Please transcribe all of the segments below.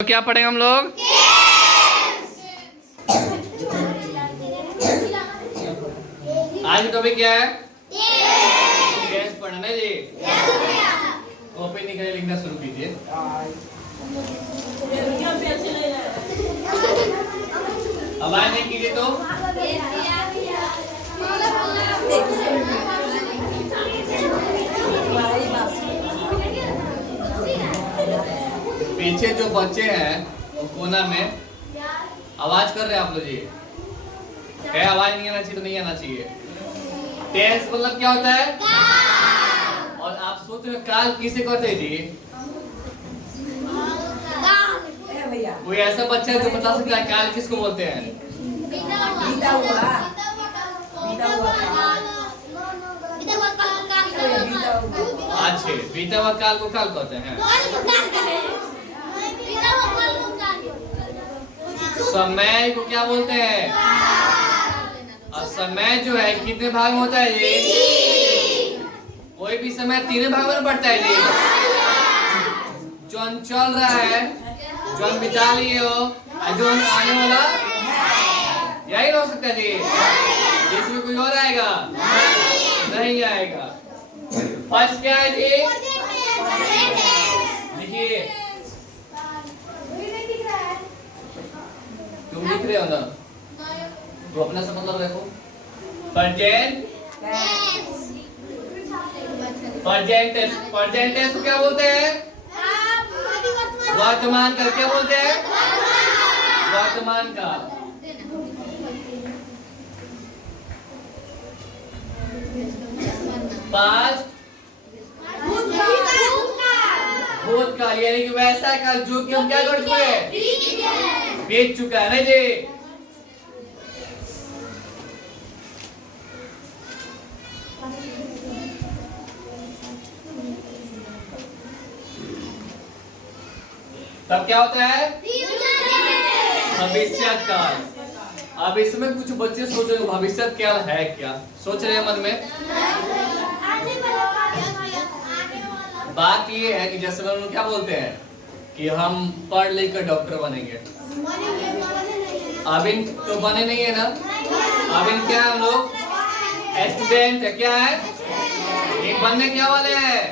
तो क्या पढ़ेंगे हम लोग? आज का टॉपिक क्या है? टेंस पढ़ना है जी। कॉपी निकाले लिखना शुरू कीजिए। आवाज नहीं कीजिए तो पीछे जो बच्चे हैं वो कोना में आवाज कर रहे हैं आप लोग जी। क्या आवाज नहीं आना चाहिए तो नहीं आना चाहिए। टेंस मतलब क्या होता है? काल। और आप सोच रहे काल किसे कहते हैं जी? कोई ऐसा बच्चा है जो बता सकता है काल किसको बोलते हैं? बीता हुआ अच्छे बीता हुआ काल को काल कहते हैं। समय को क्या बोलते हैं? और समय जो है कितने भाग में होता है जी? कोई भी समय तीन भाग में पड़ता है जी। जो चल रहा है, जो बिता लिए हो, जो आने वाला यही हो सकता है जी। इसमें कोई और आएगा? नहीं आएगा। फर्स्ट क्या है जी? देखिए तुम लिख रहे हो ना, तो अपना से मतलब रखो। प्रेजेंट टेंस को क्या बोलते हैं? वर्तमान काल। क्या बोलते हैं? वर्तमान काल। पांच भूतकाल यानी कि वैसा काल जो कि हम क्या कर चुके हैं? बीत चुका है ना जी। तब क्या होता है? भविष्य काल। अब इसमें कुछ बच्चे सोच रहे भविष्य काल है क्या? सोच रहे हैं मन में। बात ये है कि जैसे हम लोग क्या बोलते हैं कि हम पढ़ लिख कर डॉक्टर बनेंगे। अभी तो बने नहीं है ना। अभी क्या है हम लोग? स्टूडेंट है। क्या है? एक बनने क्या वाले हैं?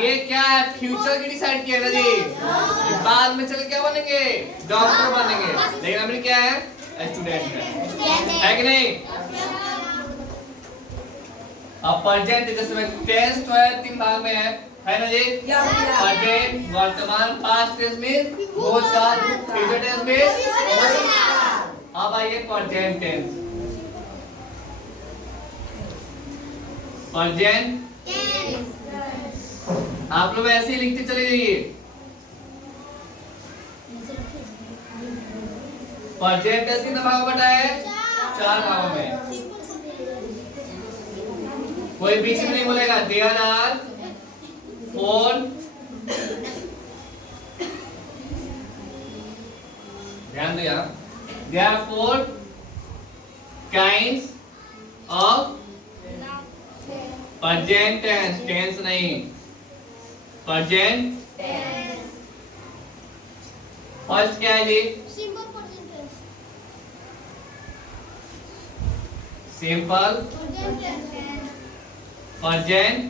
ये क्या है? फ्यूचर की डिसाइड किया ना जी। बाद में चल क्या बनेंगे? डॉक्टर बनेंगे। लेकिन अभी क्या है? स्टूडेंट है कि नहीं? अब प्रेजेंट जैसे में टेंस तो है तीन भाग में है ना जी? प्रेजेंट वर्तमान, पास्ट टेंस में भूतकाल, फ्यूचर टेंस में। अब आइए प्रेजेंट टेंस। प्रेजेंट आप लोग ऐसे ही लिखते चले जाइए। प्रेजेंट टेंस कितने भागों में बटा है? 4 भागों में। कोई बीच में नहीं बोलेगा। देयर आर 4 ध्यान दो यार। There are 4 kinds of present tense. Tense नहीं, प्रेजेंट फर्स्ट क्या है जी? Simple present.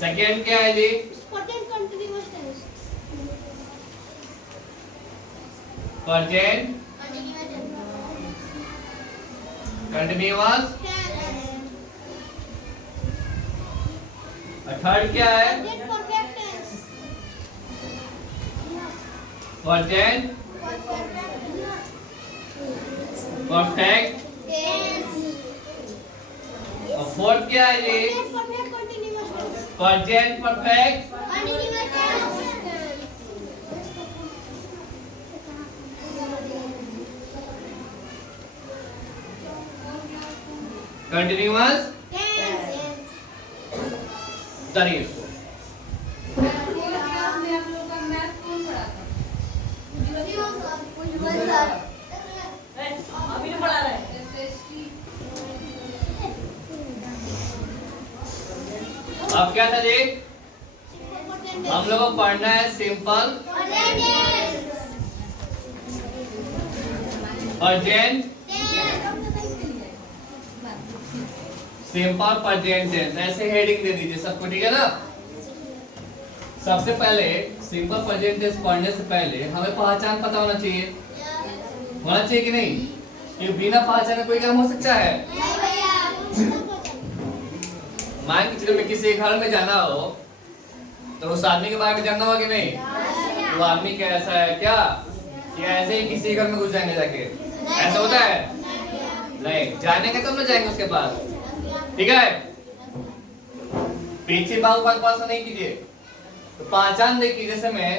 सेकेंड क्या है जी? Present continuous. थर्ड क्या है? Present perfect. और फोर्थ क्या है जी? प्रेजेंट परफेक्ट कंटिन्यूअस तरीफ। अभी नहीं पढ़ा रहा है। अब क्या था जी? हम लोग पढ़ना है simple present simple present tense, ऐसे हेडिंग दे दीजिए सबको, ठीक है ना। सबसे पहले सिंपल प्रेजेंट टेंस पढ़ने से पहले हमें पहचान पता होना चाहिए, कि नहीं? कि बिना पहचाने कोई काम हो सकता है? मान के चलो मैं किसी घर में जाना हो तो उस आदमी के बारे में जानना होगा कि नहीं? वो आदमी कैसा है क्या, या ऐसे ही किसी घर में घुस जाएंगे जाके? ऐसा होता है? नहीं, जानेंगे तब ना जाएंगे उसके पास, ठीक है। पीछे बात नहीं कीजिए। तो पहचान देखिए, जैसे मैं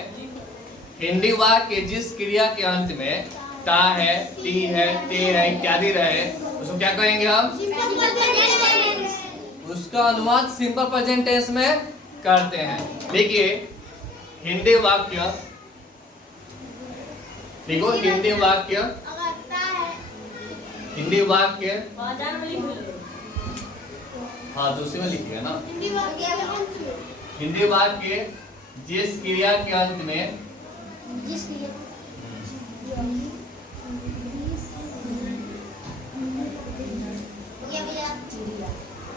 हिंदी वाक्य जिस क्रिया के अंत में ता है, टी है, ते है इत्यादि रहे उसको क्या कहेंगे हम? उसका अनुवाद सिंपल प्रेजेंट टेंस में करते हैं। देखिए हिंदी वाक्य, देखो हिंदी वाक्य हाँ दूसरे में लिखिए ना। हिंदी वाक्य जिस क्रिया के अंत में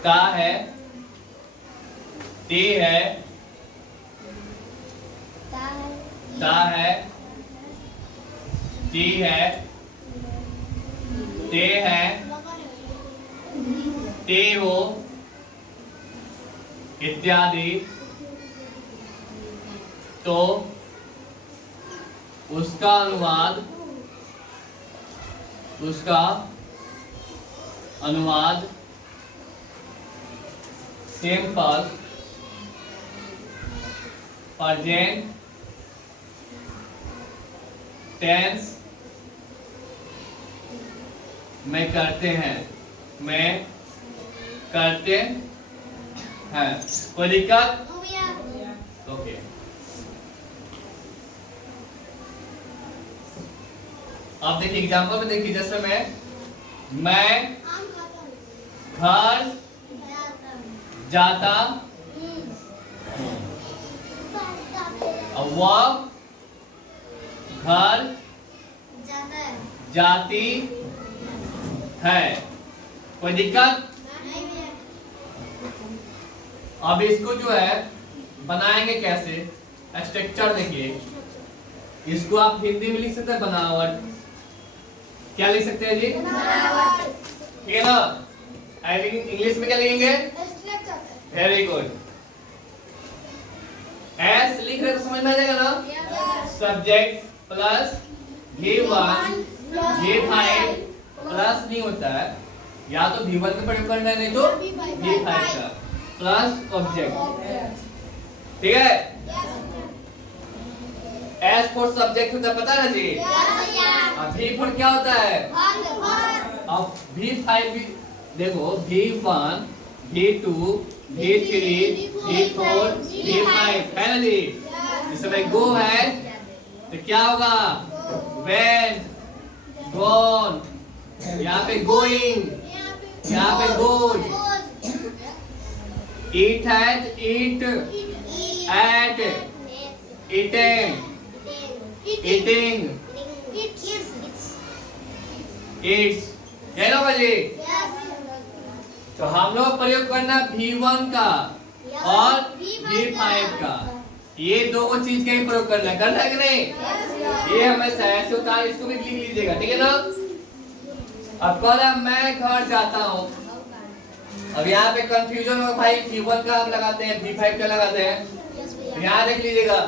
का है, ते है, ता है, ती है, ते है, ते हो इत्यादि, तो उसका अनुवाद सिंपल प्रेजेंट टेंस में करते हैं, कोई दिक्कत? ओके। अब देखिए एग्जांपल में देखिए, जैसे मैं घर जाता, वह घर जाती है, कोई दिक्कत? अब इसको जो है बनाएंगे कैसे, स्ट्रक्चर देखिए। इसको आप हिंदी में लिख सकते हैं बनावट, क्या लिख सकते हैं जी? ठीक है ना। इंग्लिश में क्या लिखेंगे? Very good. एस लिख रहे तो समझ में आ जाएगा ना। Subject plus V1 V5 plus नहीं होता है, या तो V1 का प्रयोग करना है नहीं तो V5 का, प्लस ऑब्जेक्ट, ठीक है। एस फॉर सब्जेक्ट होता है, पता है ना जी? V फॉर क्या होता है? अब V5 भी देखो, V1 V2 V3 V4 V5 है ना जी? इसमें गो है तो क्या होगा? वेंट, गॉन, यहाँ पे गोइंग, यहाँ पे गोज। ईट है तो ईट, एट, ईटिंग, ईटिंग, ईट्स, है ना भाई? तो हम लोग प्रयोग करना V1 का और V5 का, ये दो चीज का ही प्रयोग करना है कि नहीं? ये हमेशा ऐसे होता है, इसको भी लिख लीजिएगा, ठीक है ना। अब कह मैं घर जाता हूँ, अब यहाँ पे कंफ्यूजन होगा भाई, V1 का हम लगाते हैं V5 का लगाते हैं। यहाँ देख लीजिएगा,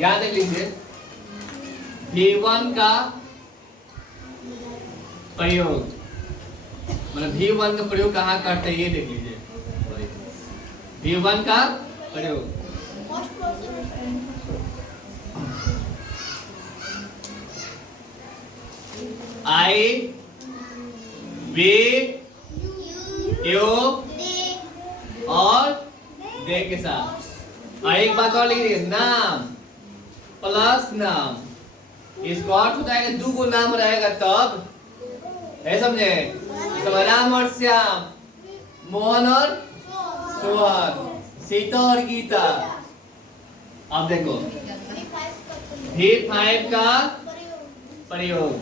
यहाँ देख लीजिए V1 का प्रयोग, मतलब V1 का प्रयोग कहाँ करते हैं ये देख लीजिए। V1 का प्रयोग I, we, you और दे के साथ। और एक बात और लिख दीजिए, नाम प्लस नाम, इसको अर्थ हो जाएगा दो गो नाम रहेगा तब, है समझे? राम और श्याम, मोहन और सोहन, सीता और गीता, अब देखो V5 का प्रयोग।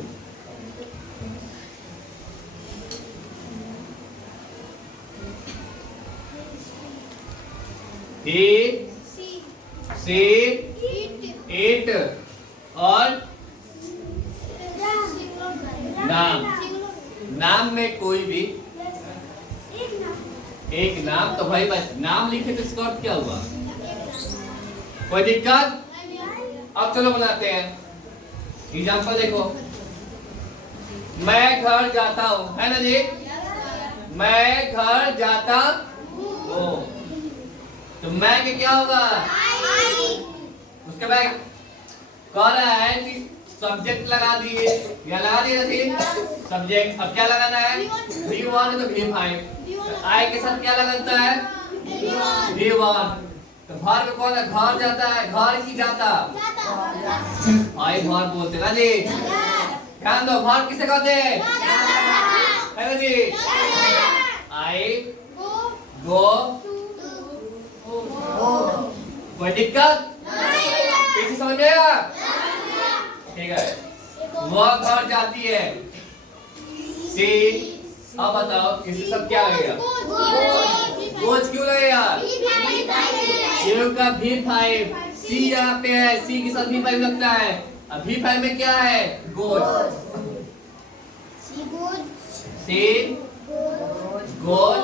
से एट और नाम में कोई भी एक नाम। तो भाई नाम लिखे तो इसका अर्थ क्या हुआ? कोई दिक्कत? अब चलो बनाते हैं एग्जाम्पल। देखो मैं घर जाता हूँ, है ना जी? मैं घर जाता हूँ, तो मैं के क्या होगा? उसके बाद कह रहा है कि सब्जेक्ट लगा दिए, या लगा दिए थी सब्जेक्ट। अब क्या लगाना है? V1 है तो V5। आई के साथ क्या लगाता है? V1। तो घर कौन है? घर जाता है, घर की जाता आई घर बोलते ना जी। ध्यान दो, घर किसे कहते हैं? है ना जी? आई गो। कोई दिक्कत? पीछे समझ में आया? ठीक है। वह घर जाती है, सी। अब बताओ इससे सब क्या लगेगा? कोच क्यों लगेगा? क्यों का V5। सी यहाँ पे है, सी के साथ V5 लगता है। अब V5 में क्या है? गोज। She goes.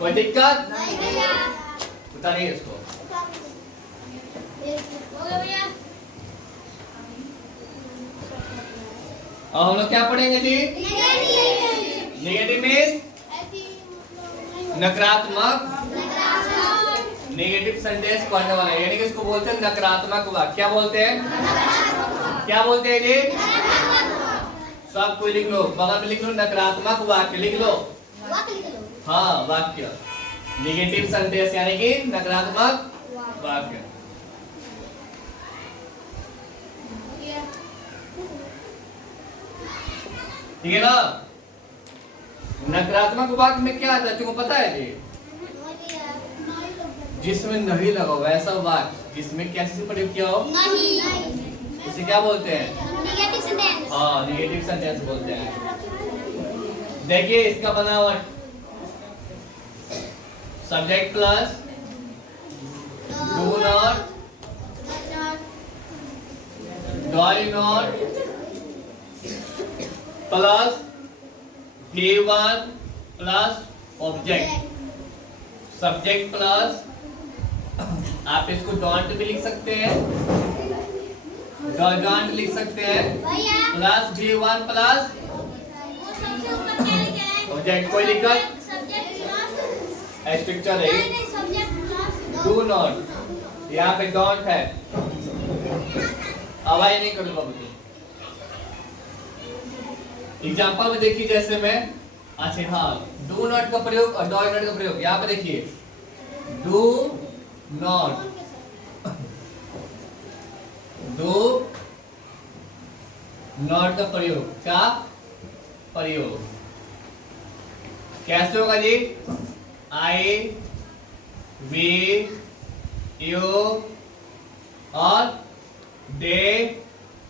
कोई दिक्कत? बताइए इसको। और हम लोग क्या पढ़ेंगे जी? नेगेटिव मीन्स नकारात्मक। नेगेटिव सेंटेंस पढ़ने वाला है, यानी कि इसको बोलते हैं नकारात्मक वाक्य। क्या बोलते हैं? क्या बोलते हैं जी? सब कोई लिख लो, बगल में लिख लो नकारात्मक वाक्य लिख लो। हाँ वाक्य, नेगेटिव सेंटेंस यानी कि नकारात्मक वाक्य। ठीक है ना? नकारात्मक वाक्य में क्या आता है तुमको पता है जी? जिसमें नहीं लगा वैसा वाक्य जिसमें क्या चीज प्रयोग किया हो, इसे क्या बोलते हैं? Negative sentence. हाँ नेगेटिव सेंटेंस बोलते हैं। देखिए इसका बनावट, subject plus do not, do not plus V1 plus object, subject plus, आप इसको डोंट भी लिख सकते हैं, डोंट लिख सकते हैं, प्लस V1 प्लस ऑब्जेक्ट। कोई दिक्कत? स्ट्रक्चर है डू नॉट, यहाँ पे डोंट है। आवाज नहीं करूंगा मुझे। एग्जाम्पल में देखिए जैसे मैं, अच्छा हाँ, डू नॉट का प्रयोग और डू नॉट का प्रयोग। यहाँ पे देखिए डू नॉट, डू नॉट का प्रयोग, क्या प्रयोग कैसे होगा जी? आई वी यू और दे,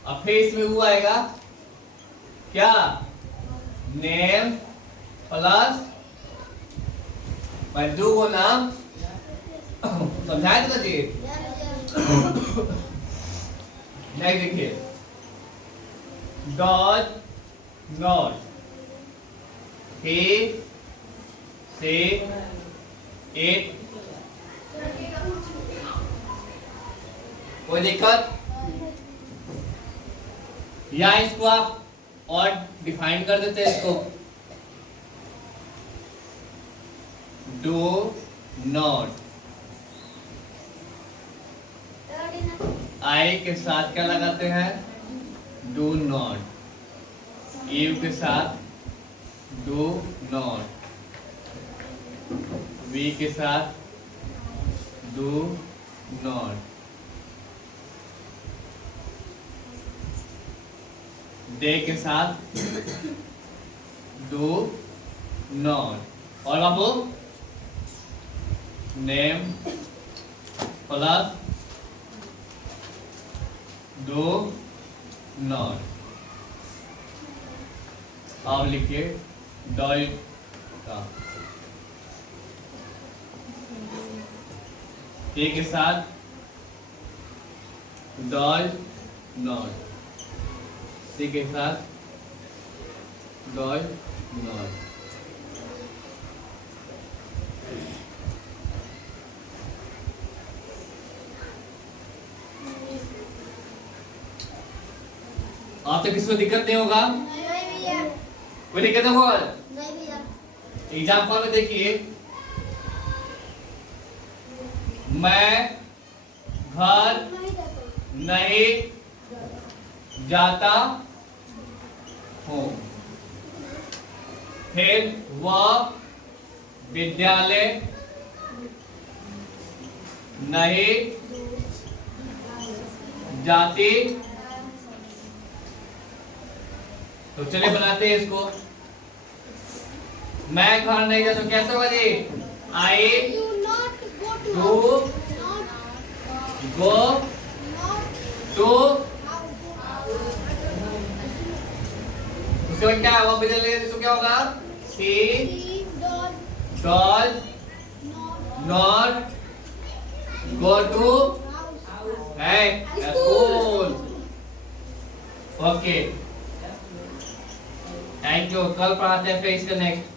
और फिर इसमें वो आएगा क्या? नेम प्लस मैं डू वो नाम। समझाए तो जी? नहीं देखिए डॉट नॉट, ही से एट। कोई दिक्कत? या इसको आप और डिफाइन कर देते हैं इसको, डू नॉट। आई के साथ क्या लगाते हैं? Do not. यू के साथ डू नॉट। वी के साथ डू नॉट। दे के साथ डू नॉट। और बाबू नेम प्लस डू नॉट। अब लिखिए डॉट का ए के साथ डॉट नॉट, सी के साथ डॉट नॉट। आप तो किसी को दिक्कत नहीं होगा? कोई दिक्कत है बोल? एग्जाम्पल में देखिए, मैं घर नहीं जाता हूँ, फिर वह विद्यालय नहीं जाती। तो चलिए बनाते हैं इसको। मैं घर नहीं जाता, तो कैसे होगा जी? I do go to. उसके बाद क्या है? वो विद्यालय तो क्या होगा? She does not go to school. Okay, thank you. कल पढ़ाते हैं फिर इसका नेक्स्ट।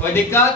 कोई दिक्कत?